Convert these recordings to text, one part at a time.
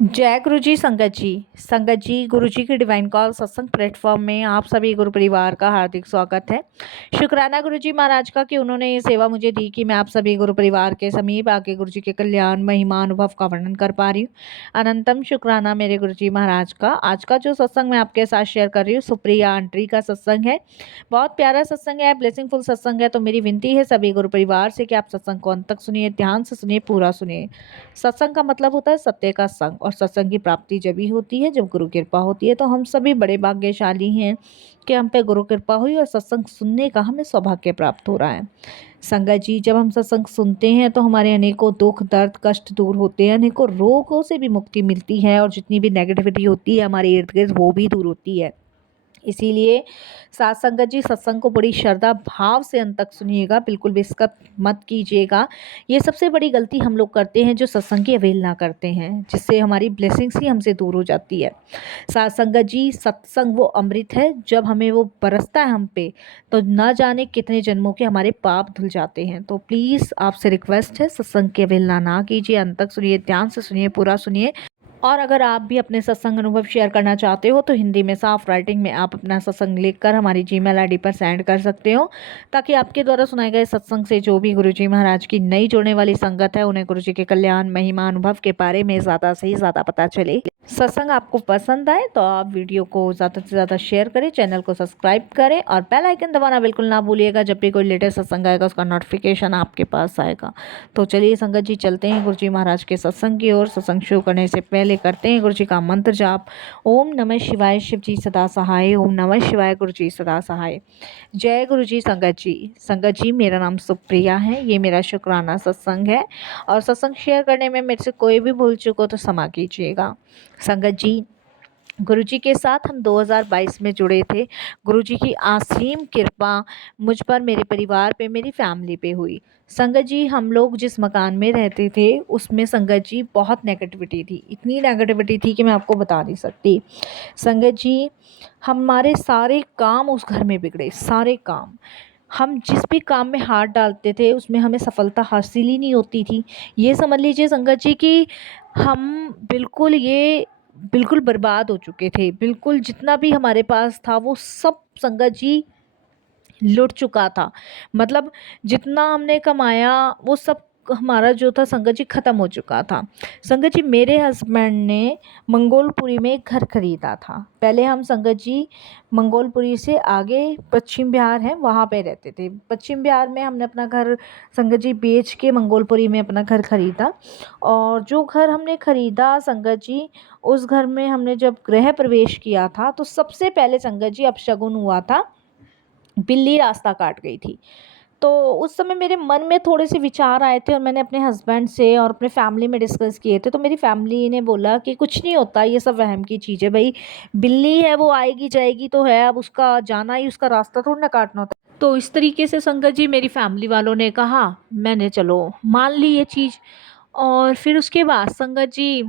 जय गुरु जी संगत जी गुरु जी की डिवाइन कॉल सत्संग प्लेटफॉर्म में आप सभी गुरु परिवार का हार्दिक स्वागत है। शुक्राना गुरु जी महाराज का कि उन्होंने ये सेवा मुझे दी कि मैं आप सभी गुरु परिवार के समीप आके गुरु जी के कल्याण महिमा अनुभव का वर्णन कर पा रही हूँ। अनंतम शुक्राना मेरे गुरु जी महाराज का। आज का जो सत्संग मैं आपके साथ शेयर कर रही हूँ सुप्रिया आंटी का सत्संग है। बहुत प्यारा सत्संग है, ब्लेसिंगफुल सत्संग है। तो मेरी विनती है सभी गुरु परिवार से कि आप सत्संग को अंत तक सुनिए, ध्यान से सुनिए, पूरा सुनिए। सत्संग का मतलब होता है सत्य का संग, और सत्संग की प्राप्ति जब ही होती है जब गुरु कृपा होती है। तो हम सभी बड़े भाग्यशाली हैं कि हम पे गुरु कृपा हुई और सत्संग सुनने का हमें सौभाग्य प्राप्त हो रहा है। संगत जी, जब हम सत्संग सुनते हैं तो हमारे अनेकों दुख दर्द कष्ट दूर होते हैं, अनेकों रोगों से भी मुक्ति मिलती है, और जितनी भी नेगेटिविटी होती है हमारे इर्द गिर्द वो भी दूर होती है। इसीलिए साथ संगत जी सत्संग को बड़ी श्रद्धा भाव से अंत तक सुनिएगा, बिल्कुल भी स्किप मत कीजिएगा। ये सबसे बड़ी गलती हम लोग करते हैं जो सत्संग की अवहेलना करते हैं, जिससे हमारी ब्लेसिंग्स ही हमसे दूर हो जाती है। साथ संगत जी, सत्संग वो अमृत है, जब हमें वो बरसता है हम पे तो न जाने कितने जन्मों के हमारे पाप धुल जाते हैं। तो प्लीज़ आपसे रिक्वेस्ट है, सत्संग की अवहेलना ना कीजिए, अंत तक सुनिए, ध्यान से सुनिए, पूरा सुनिए। और अगर आप भी अपने सत्संग अनुभव शेयर करना चाहते हो तो हिंदी में साफ राइटिंग में आप अपना सत्संग लिखकर हमारी जीमेल आईडी पर सेंड कर सकते हो, ताकि आपके द्वारा सुनाए गए सत्संग से जो भी गुरुजी महाराज की नई जुड़ने वाली संगत है उन्हें गुरुजी के कल्याण महिमा अनुभव के बारे में ज़्यादा से ज़्यादा पता चले। सत्संग आपको पसंद आए तो आप वीडियो को ज़्यादा से ज़्यादा शेयर करें, चैनल को सब्सक्राइब करें और बेल आइकन दबाना बिल्कुल ना भूलिएगा। जब भी कोई लेटेस्ट सत्संग आएगा उसका नोटिफिकेशन आपके पास आएगा। तो चलिए संगत जी, चलते हैं गुरुजी महाराज के सत्संग की ओर। सत्संग शुरू करने से पहले करते हैं गुरुजी का मंत्र जाप। ओम नमः शिवाय, शिव जी सदा सहाय। ओम नमः शिवाय, गुरु जी सदा सहाय। जय गुरु जी संगत जी। संगत जी, मेरा नाम सुप्रिया है, ये मेरा शुक्राना सत्संग है, और सत्संग शेयर करने में मेरे से कोई भी भूल चुको तो क्षमा कीजिएगा। संगत जी, गुरुजी के साथ हम 2022 में जुड़े थे। गुरुजी की असीम कृपा मुझ पर, मेरे परिवार पे, मेरी फैमिली पे हुई। संगत जी, हम लोग जिस मकान में रहते थे उसमें संगत जी बहुत नेगेटिविटी थी, इतनी नेगेटिविटी थी कि मैं आपको बता नहीं सकती। संगत जी, हमारे सारे काम उस घर में बिगड़े, सारे काम। हम जिस भी काम में हाथ डालते थे उसमें हमें सफलता हासिल ही नहीं होती थी। ये समझ लीजिए संगत जी कि हम बिल्कुल बर्बाद हो चुके थे। बिल्कुल जितना भी हमारे पास था वो सब संगत जी लुट चुका था। मतलब जितना हमने कमाया वो सब हमारा जो था संगत जी ख़त्म हो चुका था। संगत जी, मेरे हस्बैंड ने मंगोलपुरी में एक घर ख़रीदा था। पहले हम संगत जी मंगोलपुरी से आगे पश्चिम बिहार है वहाँ पे रहते थे। पश्चिम बिहार में हमने अपना घर संगत जी बेच के मंगोलपुरी में अपना घर ख़रीदा। और जो घर हमने ख़रीदा संगत जी, उस घर में हमने जब गृह प्रवेश किया था तो सबसे पहले संगत जी अपशगुन हुआ था, बिल्ली रास्ता काट गई थी। तो उस समय मेरे मन में थोड़े से विचार आए थे और मैंने अपने हस्बैंड से और अपने फैमिली में डिस्कस किए थे। तो मेरी फैमिली ने बोला कि कुछ नहीं होता, ये सब वहम की चीज़ है भाई, बिल्ली है वो आएगी जाएगी तो है, अब उसका जाना ही उसका रास्ता थोड़ा ना काटना होता है। तो इस तरीके से संगत जी मेरी फैमिली वालों ने कहा, मैंने चलो मान ली ये चीज़। और फिर उसके बाद संगत जी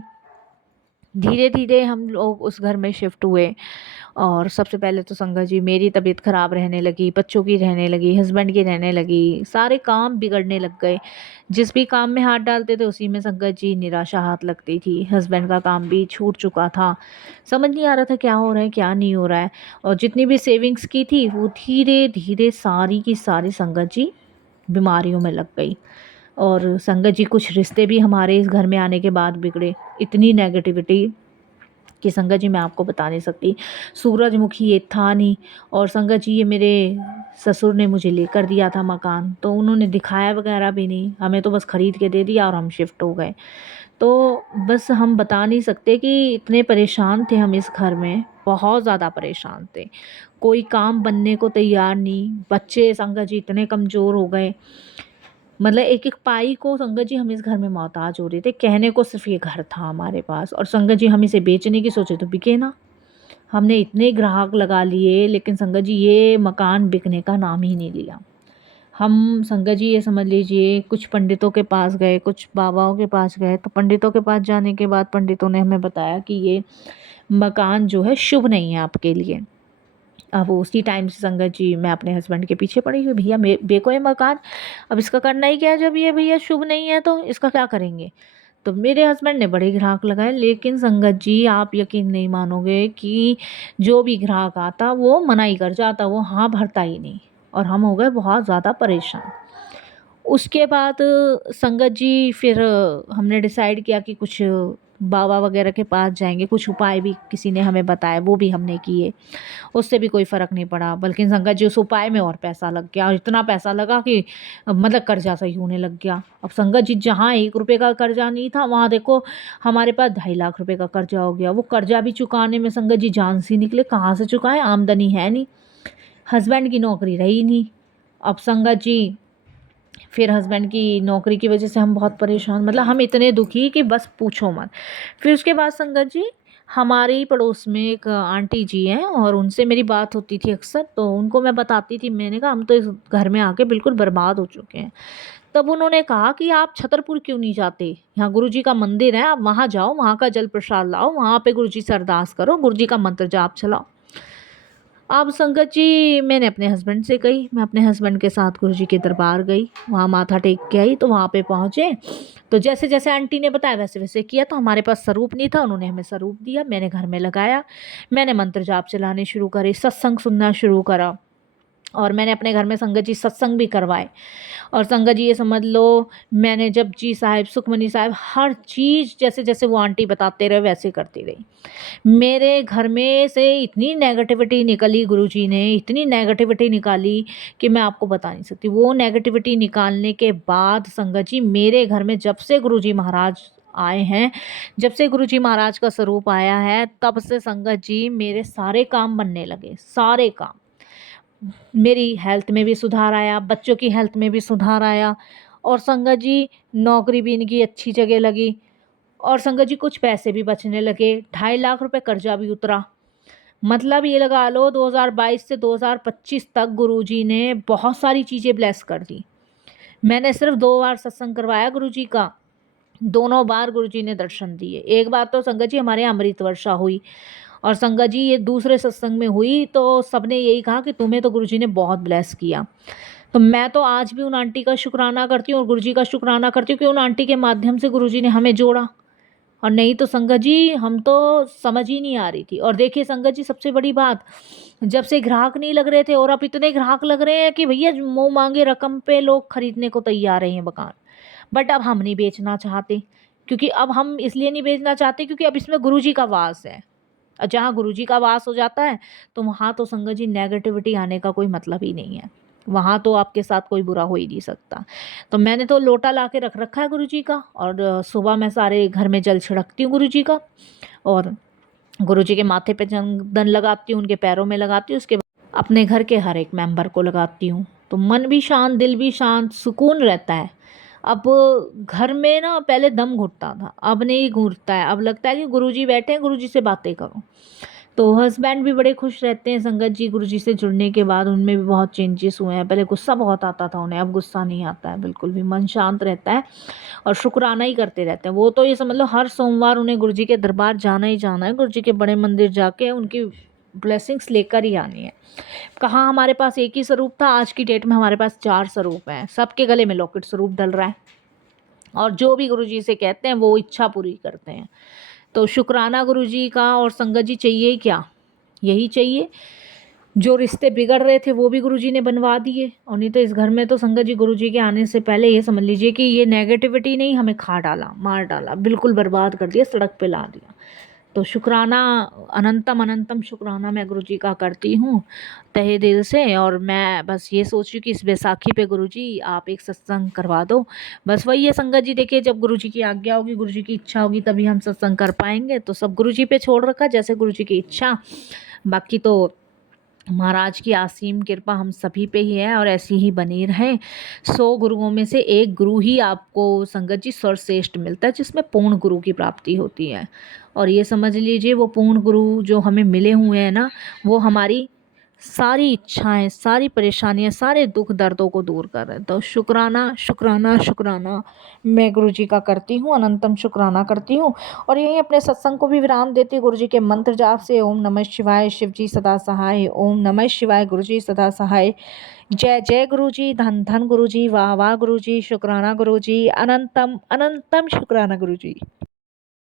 धीरे धीरे हम लोग उस घर में शिफ्ट हुए। और सबसे पहले तो संगत जी मेरी तबीयत ख़राब रहने लगी, बच्चों की रहने लगी, हस्बैंड की रहने लगी, सारे काम बिगड़ने लग गए। जिस भी काम में हाथ डालते थे उसी में संगत जी निराशा हाथ लगती थी। हस्बैंड का काम भी छूट चुका था, समझ नहीं आ रहा था क्या हो रहा है क्या नहीं हो रहा है। और जितनी भी सेविंग्स की थी वो धीरे धीरे सारी की सारी संगत जी बीमारियों में लग गई। और संगत जी कुछ रिश्ते भी हमारे इस घर में आने के बाद बिगड़े। इतनी नेगेटिविटी कि संगत जी मैं आपको बता नहीं सकती। सूरजमुखी ये था नहीं। और संगत जी ये मेरे ससुर ने मुझे लेकर दिया था मकान, तो उन्होंने दिखाया वगैरह भी नहीं, हमें तो बस ख़रीद के दे दिया और हम शिफ्ट हो गए। तो बस हम बता नहीं सकते कि इतने परेशान थे हम इस घर में, बहुत ज़्यादा परेशान थे। कोई काम बनने को तैयार नहीं, बच्चे संगत जी इतने कमज़ोर हो गए। मतलब एक-एक पाई को संगत जी हम इस घर में मोहताज हो रहे थे। कहने को सिर्फ़ ये घर था हमारे पास, और संगत जी हम इसे बेचने की सोचे तो बिके ना। हमने इतने ग्राहक लगा लिए लेकिन संगत जी ये मकान बिकने का नाम ही नहीं लिया। हम संगत जी ये समझ लीजिए कुछ पंडितों के पास गए, कुछ बाबाओं के पास गए, तो पंडितों के पास जाने के बाद पंडितों ने हमें बताया कि ये मकान जो है शुभ नहीं है आपके लिए। अब उसी टाइम से संगत जी मैं अपने हस्बैंड के पीछे पड़ी हुई, भैया बेको ये मकान, अब इसका करना ही क्या है, जब ये भैया शुभ नहीं है तो इसका क्या करेंगे। तो मेरे हस्बैंड ने बड़े ग्राहक लगाए, लेकिन संगत जी आप यकीन नहीं मानोगे कि जो भी ग्राहक आता वो मना ही कर जाता, वो हाँ भरता ही नहीं, और हम हो गए बहुत ज़्यादा परेशान। उसके बाद संगत जी फिर हमने डिसाइड किया कि कुछ बाबा वगैरह के पास जाएंगे, कुछ उपाय भी किसी ने हमें बताया, वो भी हमने किए, उससे भी कोई फ़र्क नहीं पड़ा, बल्कि संगत जी उस उपाय में और पैसा लग गया, और इतना पैसा लगा कि मतलब कर्जा सही होने लग गया। अब संगत जी जहाँ 1 रुपये का कर्जा नहीं था, वहाँ देखो हमारे पास 2.5 लाख रुपए का कर्जा हो गया। वो कर्जा भी चुकाने में संगत जी जान से निकले, कहाँ से चुकाएं, आमदनी है नहीं, हस्बैंड की नौकरी रही नहीं। अब संगत जी फिर हस्बैंड की नौकरी की वजह से हम बहुत परेशान, मतलब हम इतने दुखी कि बस पूछो मत। फिर उसके बाद संगत जी हमारे ही पड़ोस में एक आंटी जी हैं, और उनसे मेरी बात होती थी अक्सर, तो उनको मैं बताती थी, मैंने कहा हम तो इस घर में आके बिल्कुल बर्बाद हो चुके हैं। तब उन्होंने कहा कि आप छतरपुर क्यों नहीं जाते, यहाँ गुरु जी का मंदिर है, आप वहाँ जाओ, वहाँ का जल प्रसाद लाओ, वहाँ पे गुरु जी से अरदास करो, गुरु जी का मंत्र जाप चलाओ। अब संगत जी मैंने अपने हस्बैंड से कही, मैं अपने हस्बैंड के साथ गुरुजी के दरबार गई, वहाँ माथा टेक के आई। तो वहाँ पे पहुँचे तो जैसे जैसे आंटी ने बताया वैसे वैसे किया। तो हमारे पास स्वरूप नहीं था, उन्होंने हमें स्वरूप दिया, मैंने घर में लगाया, मैंने मंत्र जाप चलाने शुरू करे, सत्संग सुनना शुरू करा, और मैंने अपने घर में संगत जी सत्संग भी करवाए। और संगत जी ये समझ लो, मैंने जपजी साहिब, सुखमनी साहिब, हर चीज़ जैसे जैसे वो आंटी बताते रहे वैसे करती रही। मेरे घर में से इतनी नेगेटिविटी निकली, गुरुजी ने इतनी नेगेटिविटी निकाली कि मैं आपको बता नहीं सकती। वो नेगेटिविटी निकालने के बाद संगत जी मेरे घर में जब से गुरुजी महाराज आए हैं, जब से गुरुजी महाराज का स्वरूप आया है, तब से संगत जी मेरे सारे काम बनने लगे, सारे काम। मेरी हेल्थ में भी सुधार आया, बच्चों की हेल्थ में भी सुधार आया, और संगत जी नौकरी भी इनकी अच्छी जगह लगी, और संगत जी कुछ पैसे भी बचने लगे, 2.5 लाख रुपए कर्जा भी उतरा। मतलब ये लगा लो 2022 से 2025 तक गुरुजी ने बहुत सारी चीज़ें ब्लेस कर दी। मैंने सिर्फ 2 बार सत्संग करवाया गुरुजी का, दोनों बार गुरुजी ने दर्शन दिए। एक बार तो संगत जी हमारे यहाँ अमृत वर्षा हुई, और संगत जी ये दूसरे सत्संग में हुई, तो सबने यही कहा कि तुम्हें तो गुरुजी ने बहुत ब्लेस किया। तो मैं तो आज भी उन आंटी का शुक्राना करती हूँ और गुरुजी का शुक्राना करती हूँ कि उन आंटी के माध्यम से गुरुजी ने हमें जोड़ा, और नहीं तो संगत जी हम तो समझ ही नहीं आ रही थी। और देखिए संगत जी सबसे बड़ी बात, जब से ग्राहक नहीं लग रहे थे, और अब इतने ग्राहक लग रहे हैं कि भैया मुंह मांगे रकम पे लोग खरीदने को तैयार हैं मकान। बट अब हम नहीं बेचना चाहते, क्योंकि अब हम इसलिए नहीं बेचना चाहते क्योंकि अब इसमें गुरुजी का वास है, और जहाँ गुरुजी का वास हो जाता है तो वहाँ तो संगत जी नेगेटिविटी आने का कोई मतलब ही नहीं है, वहाँ तो आपके साथ कोई बुरा हो ही नहीं सकता। तो मैंने तो लोटा ला के रख रखा है गुरुजी का, और सुबह मैं सारे घर में जल छिड़कती हूँ गुरुजी का, और गुरुजी के माथे पे चंदन लगाती हूँ, उनके पैरों में लगाती हूँ, उसके बाद अपने घर के हर एक मेंबर को लगाती हूँ। तो मन भी शांत, दिल भी शांत, सुकून रहता है। अब घर में ना पहले दम घुटता था, अब नहीं घुटता है, अब लगता है कि गुरुजी बैठे हैं, गुरुजी से बातें करो। तो हस्बैंड भी बड़े खुश रहते हैं संगत जी गुरुजी से जुड़ने के बाद, उनमें भी बहुत चेंजेस हुए हैं। पहले गुस्सा बहुत आता था उन्हें, अब गुस्सा नहीं आता है बिल्कुल भी, मन शांत रहता है और शुक्राना ही करते रहते हैं। वो तो ये समझ लो हर सोमवार उन्हें गुरुजी के दरबार जाना ही जाना है, गुरुजी के बड़े मंदिर जाके उनकी ब्लेसिंग्स लेकर ही आनी है। कहाँ हमारे पास एक ही स्वरूप था, आज की डेट में हमारे पास 4 स्वरूप हैं, सबके गले में लॉकेट स्वरूप डल रहा है, और जो भी गुरुजी से कहते हैं वो इच्छा पूरी करते हैं। तो शुक्राना गुरुजी का, और संगत जी चाहिए क्या, यही चाहिए। जो रिश्ते बिगड़ रहे थे वो भी गुरुजी ने बनवा दिए, और नहीं तो इस घर में तो संगत जी गुरुजी के आने से पहले ये समझ लीजिए कि ये नेगेटिविटी नहीं हमें खा डाला, मार डाला, बिल्कुल बर्बाद कर दिया, सड़क पे ला दिया। तो शुक्राना, अनंतम अनंतम शुक्राना मैं गुरुजी का करती हूँ तहे दिल से। और मैं बस ये सोच रही हूँ कि इस बैसाखी पे गुरुजी आप एक सत्संग करवा दो। बस वही है संगत जी, देखिए जब गुरुजी की आज्ञा होगी, गुरुजी की इच्छा होगी, तभी हम सत्संग कर पाएंगे। तो सब गुरुजी पे छोड़ रखा, जैसे गुरुजी की इच्छा। बाकी तो महाराज की असीम कृपा हम सभी पे ही है, और ऐसी ही बनी रहे। 100 गुरुओं में से एक गुरु ही आपको संगत जी सर्वश्रेष्ठ मिलता है, जिसमें पूर्ण गुरु की प्राप्ति होती है। और ये समझ लीजिए वो पूर्ण गुरु जो हमें मिले हुए हैं ना, वो हमारी सारी इच्छाएं, सारी परेशानियां, सारे दुख दर्दों को दूर कर रहे हैं। तो शुक्राना शुक्राना शुक्राना मैं गुरु जी का करती हूँ, अनंतम शुक्राना करती हूँ। और यहीं अपने सत्संग को भी विराम देती हूँ गुरु जी के मंत्र जाप से। ओम नमः शिवाय, शिव जी सदा सहाय। ओम नमः शिवाय, गुरु जी सदा सहाय। जय जय गुरु जी, धन धन गुरु जी, वाह वाह गुरु जी, शुक्राना गुरु जी, अनंतम अनंतम शुक्राना गुरु जी।